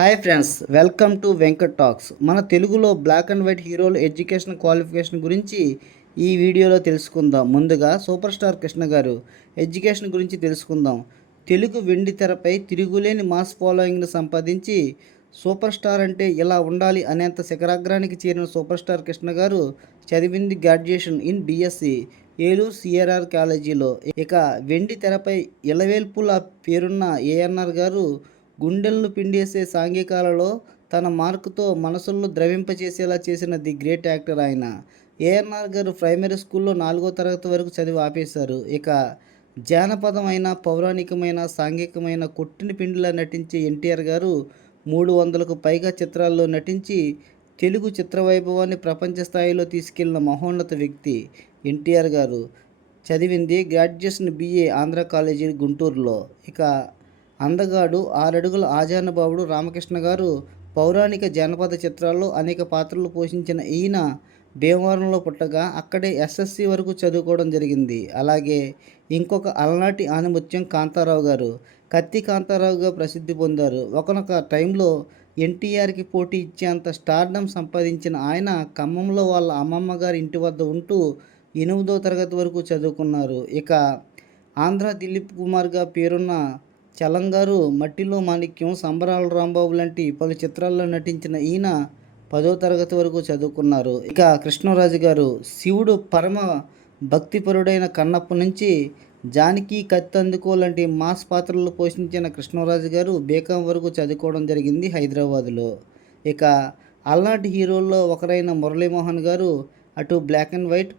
Hi friends welcome to Venkat talks. మన తెలుగులో black and white హీరోలు ఎడ్యుకేషన్ క్వాలిఫికేషన్ గురించి ఈ వీడియోలో తెలుసుకుందాం. ముందుగా సూపర్ స్టార్ కృష్ణ గారు ఎడ్యుకేషన్ గురించి తెలుసుకుందాం. తెలుగు వెండి తెరపై తిరుగులేని మాస్ ఫాలోయింగ్ను సంపాదించి సూపర్ స్టార్ అంటే ఇలా ఉండాలి అనేంత శిఖరాగ్రానికి చేరిన సూపర్ స్టార్ కృష్ణ గారు చదివింది graduation in BSc Eluru CRR కాలేజీలో ఇక వెండి తెరపై ఇలవేల్పుల పేరున్న ఏఎన్ఆర్ గారు గుండెలను పిండేసే సాంఘికాలలో తన మార్కుతో మనసుల్లో ద్రవింపచేసేలా చేసిన ది గ్రేట్ యాక్టర్ ఆయన. ఏఎన్ఆర్ గారు ప్రైమరీ స్కూల్లో నాలుగో తరగతి వరకు చదివి ఆపేశారు. ఇక జానపదమైన పౌరాణికమైన సాంఘికమైన కొట్టిన పిండిలా నటించే ఎన్టీఆర్ గారు మూడు వందలకు పైగా చిత్రాల్లో నటించి తెలుగు చిత్ర వైభవాన్ని ప్రపంచ స్థాయిలో తీసుకెళ్ళిన మహోన్నత వ్యక్తి ఎన్టీఆర్ గారు. చదివింది గ్రాడ్యుయేషన్ బిఏ ఆంధ్ర కాలేజీ గుంటూరులో. ఇక అందగాడు ఆరడుగుల ఆజానుబాబుడు రామకృష్ణ గారు పౌరాణిక జానపద చిత్రాల్లో అనేక పాత్రలు పోషించిన ఈయన భీమవరంలో పుట్టగా అక్కడే ఎస్ఎస్సి వరకు చదువుకోవడం జరిగింది. అలాగే ఇంకొక అలనాటి ఆనిముత్యం కాంతారావు గారు కత్తి కాంతారావుగా ప్రసిద్ధి పొందారు. ఒకనొక టైంలో ఎన్టీఆర్కి పోటీ ఇచ్చేంత స్టార్డమ్ సంపాదించిన ఆయన ఖమ్మంలో వాళ్ళ అమ్మమ్మ గారి ఇంటి వద్ద ఉంటూ ఎనిమిదో తరగతి వరకు చదువుకున్నారు. ఇక ఆంధ్ర దిలీప్ కుమార్గా పేరున్న చలంగారు మట్టిలో మాణిక్యం సంబరాల రాంబాబు లాంటి పలు చిత్రాల్లో నటించిన ఈయన పదో తరగతి వరకు చదువుకున్నారు. ఇక కృష్ణరాజు గారు శివుడు పరమ భక్తిపరుడైన కన్నప్ప నుంచి జానకి కత్తందుకో లాంటి మాస్ పాత్రలు పోషించిన కృష్ణరాజు గారు బీకాం వరకు చదువుకోవడం జరిగింది హైదరాబాదులో. ఇక అల్నాటి హీరోల్లో ఒకరైన మురళీమోహన్ గారు అటు బ్లాక్ అండ్ వైట్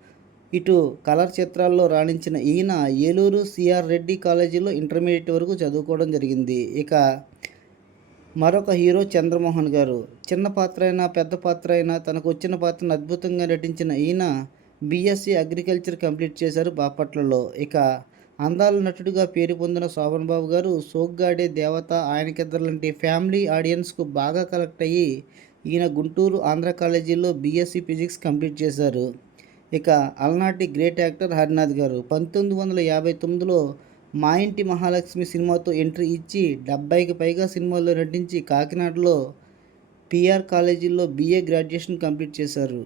ఇటు కలర్ చిత్రాల్లో రాణించిన ఈయన ఏలూరు సిఆర్ రెడ్డి కాలేజీలో ఇంటర్మీడియట్ వరకు చదువుకోవడం జరిగింది. ఇక మరొక హీరో చంద్రమోహన్ గారు. చిన్న పాత్ర అయినా పెద్ద పాత్ర అయినా తనకు వచ్చిన పాత్రను అద్భుతంగా నటించిన ఈయన బీఎస్సీ అగ్రికల్చర్ కంప్లీట్ చేశారు బాపట్లలో. ఇక అందాల నటుడిగా పేరు పొందిన శోభన్ బాబు గారు సోగ్గాడే దేవత ఆయనకిద్దరు లాంటి ఫ్యామిలీ ఆడియన్స్కు బాగా కలెక్ట్ అయ్యి ఈయన గుంటూరు ఆంధ్ర కాలేజీలో బీఎస్సీ ఫిజిక్స్ కంప్లీట్ చేశారు. ఇక అలనాటి గ్రేట్ యాక్టర్ హరినాథ్ గారు పంతొమ్మిది వందల యాభై తొమ్మిదిలో మా ఇంటి మహాలక్ష్మి సినిమాతో ఎంట్రీ ఇచ్చి డెబ్బైకి పైగా సినిమాల్లో నటించి కాకినాడలో పిఆర్ కాలేజీలో బీఏ గ్రాడ్యుయేషన్ కంప్లీట్ చేశారు.